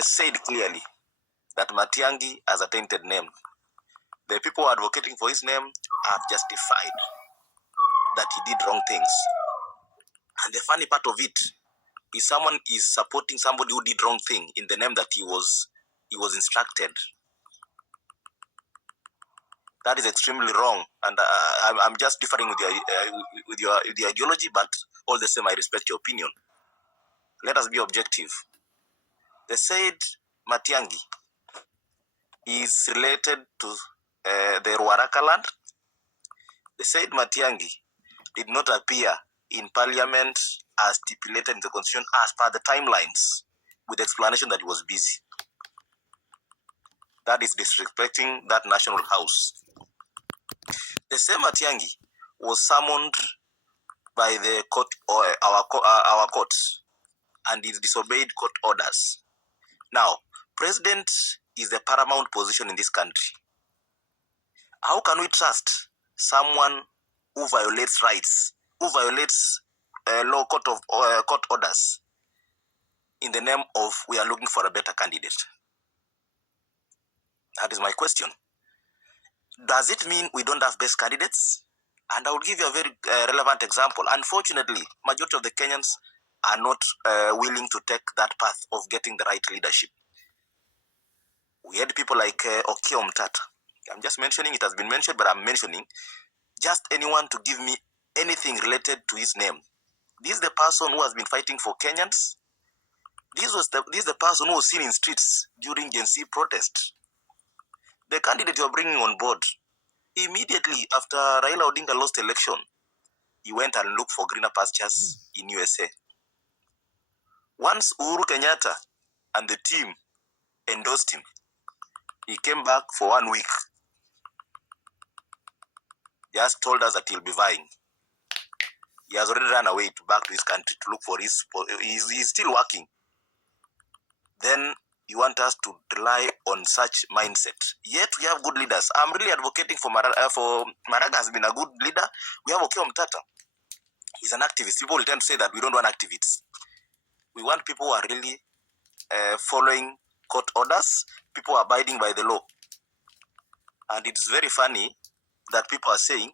said clearly that Matiang'I has a tainted name. The people advocating for his name have justified that he did wrong things. And the funny part of it is someone is supporting somebody who did wrong thing in the name that he was instructed. That is extremely wrong, and I'm just differing with your ideology, but all the same, I respect your opinion. Let us be objective. They said Matiang'I is related to the Ruaraka land. They said Matiang'I did not appear in parliament as stipulated in the constitution as per the timelines, with the explanation that he was busy. That is disrespecting that national house. The same Matiang'I was summoned by the court or our court, and he disobeyed court orders. Now, president is the paramount position in this country. How can we trust someone who violates rights, who violates court orders in the name of we are looking for a better candidate? That is my question. Does it mean we don't have best candidates? And I will give you a very relevant example. Unfortunately, majority of the Kenyans are not willing to take that path of getting the right leadership. We had people like Okiya Omtata. I'm just mentioning, it has been mentioned, but I'm mentioning just anyone to give me anything related to his name. This is the person who has been fighting for Kenyans. This is the person who was seen in streets during Gen Z protest. The candidate you're bringing on board, immediately after Raila Odinga lost election, he went and looked for greener pastures in USA. Once Uhuru Kenyatta and the team endorsed him, he came back for 1 week. Just told us that he'll be vying. He has already run away back to his country to look for he's still working. Then you want us to rely on such mindset. Yet we have good leaders. I'm really advocating for Maraga. Maraga has been a good leader. We have Okiya Omtata. He's an activist. People will tend to say that we don't want activists. We want people who are really following court orders, people abiding by the law. And it's very funny that people are saying,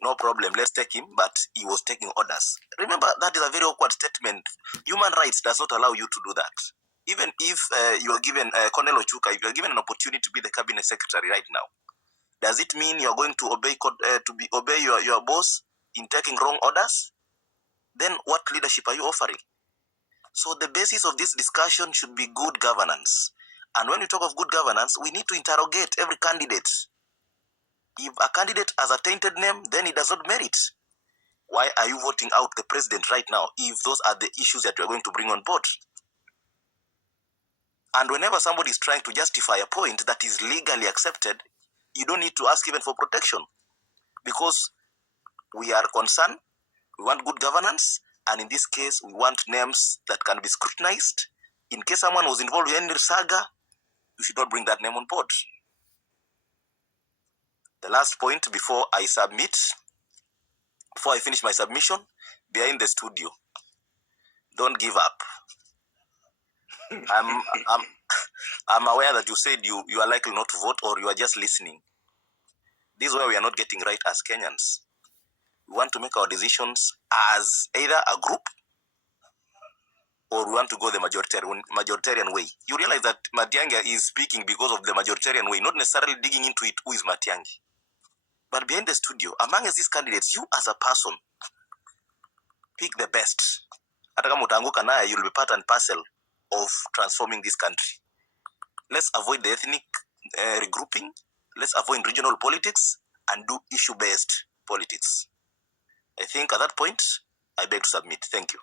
no problem, let's take him, but he was taking orders. Remember, that is a very awkward statement. Human rights does not allow you to do that. Even if you are given, Colonel Ochuka, if you are given an opportunity to be the cabinet secretary right now, does it mean you are going to obey your boss in taking wrong orders? Then what leadership are you offering? So the basis of this discussion should be good governance. And when we talk of good governance, we need to interrogate every candidate. If a candidate has a tainted name, then he does not merit. Why are you voting out the president right now if those are the issues that you are going to bring on board? And whenever somebody is trying to justify a point that is legally accepted, you don't need to ask even for protection. Because we are concerned, we want good governance, and in this case, we want names that can be scrutinized. In case someone was involved in any saga, you should not bring that name on board. The last point before I finish my submission, behind the studio, don't give up. I'm aware that you said you are likely not to vote, or you are just listening. This is where we are not getting right as Kenyans. We want to make our decisions as either a group, or we want to go the majoritarian way. You realize that Matiang'I is speaking because of the majoritarian way, not necessarily digging into it, who is Matiang'I. But behind the studio, among these candidates, you as a person, pick the best. You'll be part and parcel of transforming this country. Let's avoid the ethnic regrouping. Let's avoid regional politics and do issue-based politics. I think at that point, I beg to submit. Thank you.